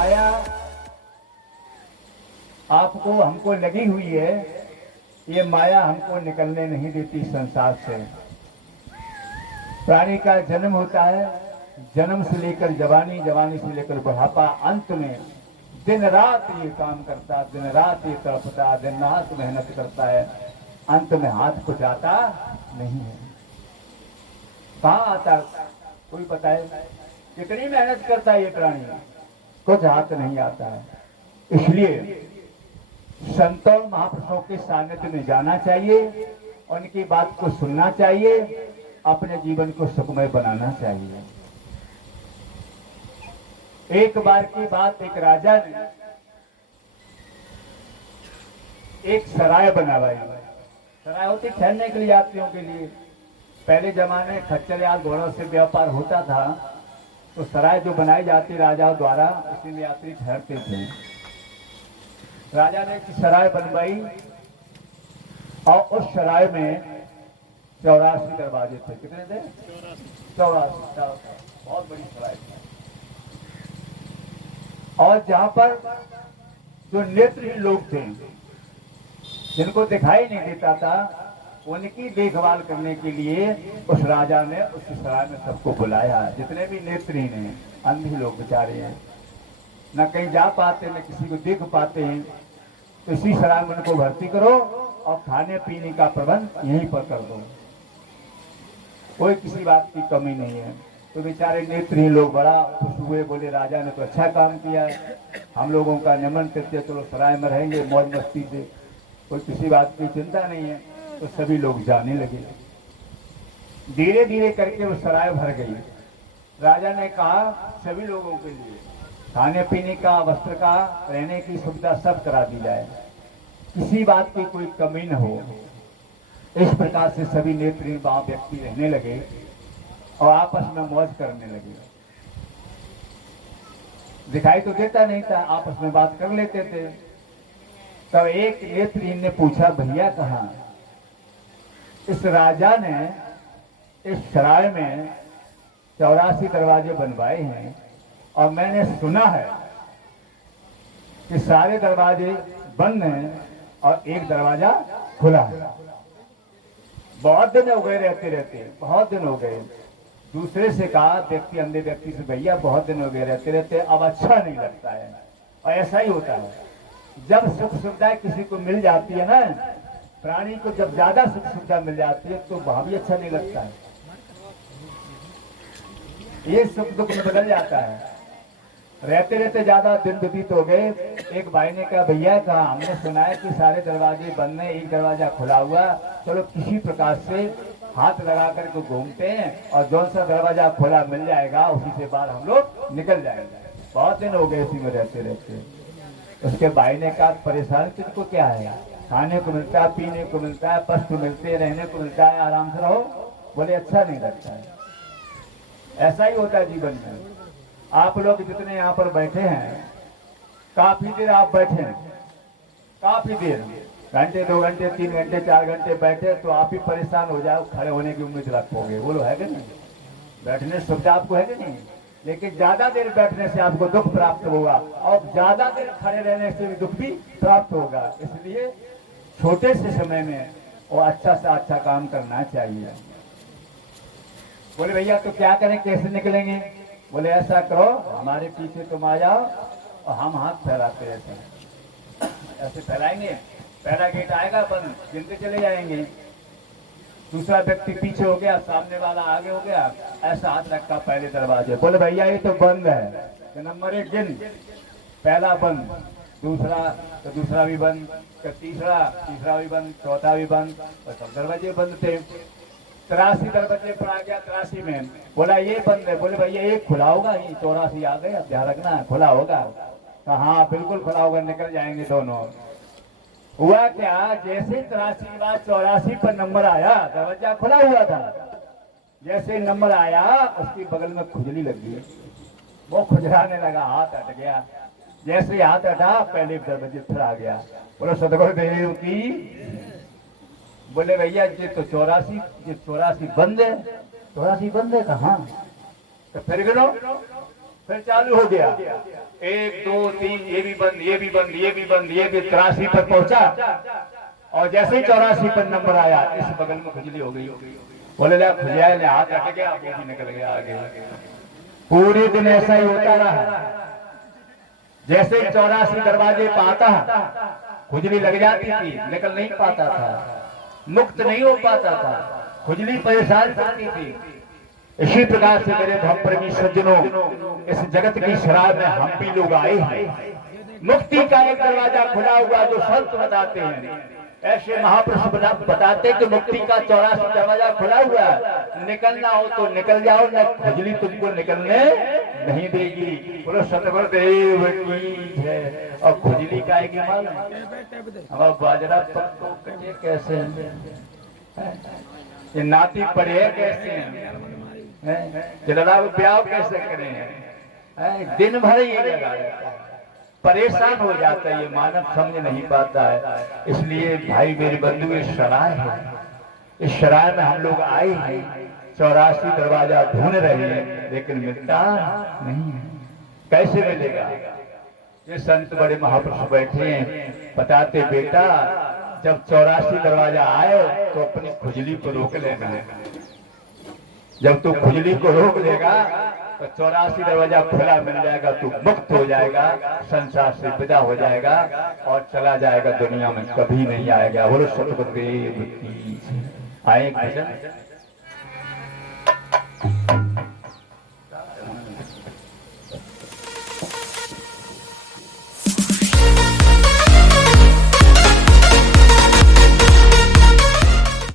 माया आपको हमको लगी हुई है, ये माया हमको निकलने नहीं देती संसार से। प्राणी का जन्म होता है, जन्म से लेकर जवानी, जवानी से लेकर बुढ़ापा, अंत में दिन रात ये काम करता, दिन रात ये तड़पता, दिन रात मेहनत करता है, अंत में हाथ को जाता नहीं है। कहाँ आता कोई पता है? कितनी मेहनत करता है ये प्राणी, कुछ हाथ नहीं आता है। इसलिए संतों महापुरुषों के सानिध्य में जाना चाहिए, उनकी बात को सुनना चाहिए, अपने जीवन को सुखमय बनाना चाहिए। एक बार की बात, एक राजा ने एक सराय बनवाई। सराय होती ठहरने के लिए, यात्रियों के लिए। पहले जमाने में खच्चर या घोड़ों से व्यापार होता था, तो सराय जो बनाई जाती राजाओं द्वारा, उसी में यात्री ठहरते थे। राजा ने एक सराय बनवाई और उस सराय में 84 दरवाजे थे। कितने थे? 84। बहुत बड़ी सराय थी। और जहां पर जो नेत्रहीन लोग थे, जिनको दिखाई नहीं देता था, उनकी देखभाल करने के लिए उस राजा ने उस सराय में सबको बुलाया। जितने भी नेत्रहीन हैं, अंधे लोग बेचारे हैं, न कहीं जा पाते, न किसी को देख पाते हैं, तो इसी सराय में उनको भर्ती करो और खाने पीने का प्रबंध यहीं पर कर दो। कोई किसी बात की कमी नहीं है। तो बेचारे नेत्रहीन लोग बड़ा खुश हुए, बोले राजा ने तो अच्छा काम किया है, हम लोगों का निमंत्रण करते, चलो सराय में रहेंगे मौज मस्ती से, कोई किसी बात की चिंता नहीं है। तो सभी लोग जाने लगे। धीरे धीरे करके वो सराय भर गई। राजा ने कहा सभी लोगों के लिए खाने पीने का, वस्त्र का, रहने की सुविधा सब करा दी जाए, किसी बात की कोई कमी न हो। इस प्रकार से सभी नेत्रहीन व्यक्ति रहने लगे और आपस में मौज करने लगे। दिखाई तो देता नहीं था, आपस में बात कर लेते थे। तब एक नेत्रहीन ने पूछा, भैया कहाँ? इस राजा ने इस सराय में 84 दरवाजे बनवाए हैं और मैंने सुना है कि सारे दरवाजे बंद हैं और एक दरवाजा खुला है। बहुत दिन हो गए रहते रहते, बहुत दिन हो गए। दूसरे से कहा, व्यक्ति अंधे व्यक्ति से, भैया बहुत दिन हो गए रहते रहते, अब अच्छा नहीं लगता है। और ऐसा ही होता है, जब सुख सुविधा किसी को मिल जाती है ना, प्राणी को जब ज्यादा सुख सुविधा मिल जाती है तो वहां भी अच्छा नहीं लगता है, ये सुख दुख में बदल जाता है। रहते रहते ज्यादा दिन व्यतीत हो गए। एक भाई ने कहा, भैया कहा, हमने सुना है कि सारे दरवाजे बंद हैं, एक दरवाजा खुला हुआ, चलो किसी प्रकार से हाथ लगा करके घूमते हैं और जो सा दरवाजा खुला मिल जाएगा उसी से बाहर हम लोग निकल जाएंगे। बहुत दिन हो गए इसी में रहते रहते। उसके भाई ने कहा, परेशान तुझको क्या है? खाने को मिलता है, पीने को मिलता है, वस्त्र मिलते, रहने को मिलता है, आराम से रहो। बोले अच्छा नहीं लगता है। ऐसा ही होता है जीवन में। आप लोग जितने यहाँ पर बैठे हैं, काफी देर आप बैठे हैं, काफी देर, घंटे 2 घंटे 3 घंटे 4 घंटे बैठे तो आप ही परेशान हो जाओ, खड़े होने की उम्मीद रखोगे। बोलो है कि नहीं? बैठने सुविधा आपको है कि नहीं? लेकिन ज्यादा देर बैठने से आपको दुख प्राप्त होगा और ज्यादा देर खड़े रहने से भी दुख भी प्राप्त होगा। इसलिए छोटे से समय में वो अच्छा से अच्छा काम करना चाहिए। बोले भैया तो क्या करें, कैसे निकलेंगे? बोले ऐसा करो, हमारे पीछे तुम आ जाओ और हम हाथ फैलाते रहते हैं, ऐसे फैलाएंगे, पहला गेट आएगा बंद, गिनते चले जाएंगे। दूसरा व्यक्ति पीछे हो गया, सामने वाला आगे हो गया, ऐसा हाथ रखा पहले दरवाजे। बोले भैया ये तो बंद है, तो नंबर 1 गिन, पहला बंद, दूसरा तो दूसरा भी बंद, तो तीसरा भी बंद, चौथा भी बंद, और सब दरवाजे बंद थे। 83 दरवाजे पर आ गया। 83 में बोला ये बंद है। बोले भैया एक खुला होगा, ये 84 आ गए, ध्यान रखना खुला होगा। हाँ बिल्कुल खुला होगा, निकल जाएंगे दोनों। हुआ क्या, जैसे 83 के बाद 84 पर नंबर आया, दरवाजा खुला हुआ था, जैसे नंबर आया उसकी बगल में खुजली लगी, वो खुजलाने लगा, हाथ हट गया। जैसे हाथ हटा पहले दरवाजे फिर आ गया। बोलो सदगुरुदेव की। बोले भैया ये तो 84 बंद है। 84 बंद है कहाँ? तो फिर गिनो, फिर चालू हो गया, 1 2 3, ये भी बंद, ये भी बंद, ये भी बंद, ये भी 83 पर पहुंचा। और जैसे ही 84 पर नंबर आया, इस बगल में खुजली हो गई। बोले ला खुजिया ने हाथ हट गया, वो भी निकल गया आगे। पूरे दिन ऐसा ही होता रहा। जैसे ही 84 दरवाजे पाता खुजली लग जाती थी, निकल नहीं पाता था, मुक्त नहीं हो पाता था, खुजली परेशान करती थी। इसी प्रकार से मेरे धर्मप्रेमी सज्जनों, इस जगत की शराब में हम भी लोग आए हैं। मुक्ति का एक दरवाजा खुला हुआ जो संत बताते हैं, ऐसे महापुरुष बताते कि मुक्ति का 84 दरवाजा खुला हुआ, निकलना हो तो निकल जाओ, न खुजली तुमको निकलने नहीं देगी। बोलो सतगुरुदेव की जय। और खुजली का एक मालूम, हमारा बाजरा पक्को कटे कैसे हैं, ये नाती पड़े कैसे हैं, जरा ब्याह कैसे करें, दिन भर ये लगा रहता है, परेशान हो जाता है, ये मानव समझ नहीं पाता है। इसलिए भाई मेरे बंधु, ये शराय है, इस शराय में हम लोग आए हैं, 84 दरवाजा ढूंढ रहे हैं, लेकिन मिलता नहीं है। कैसे मिलेगा? ये संत बड़े महापुरुष बैठे हैं, बताते बेटा जब 84 दरवाजा आए तो अपनी खुजली को रोक लेना है। जब तू खुजली को रोक लेगा तो 84 दरवाजा खुला मिल जाएगा, तू मुक्त हो जाएगा, संसार से विदा हो जाएगा और चला जाएगा, दुनिया में कभी नहीं आएगा। बोलो सतगुरुदेव की। आए भजन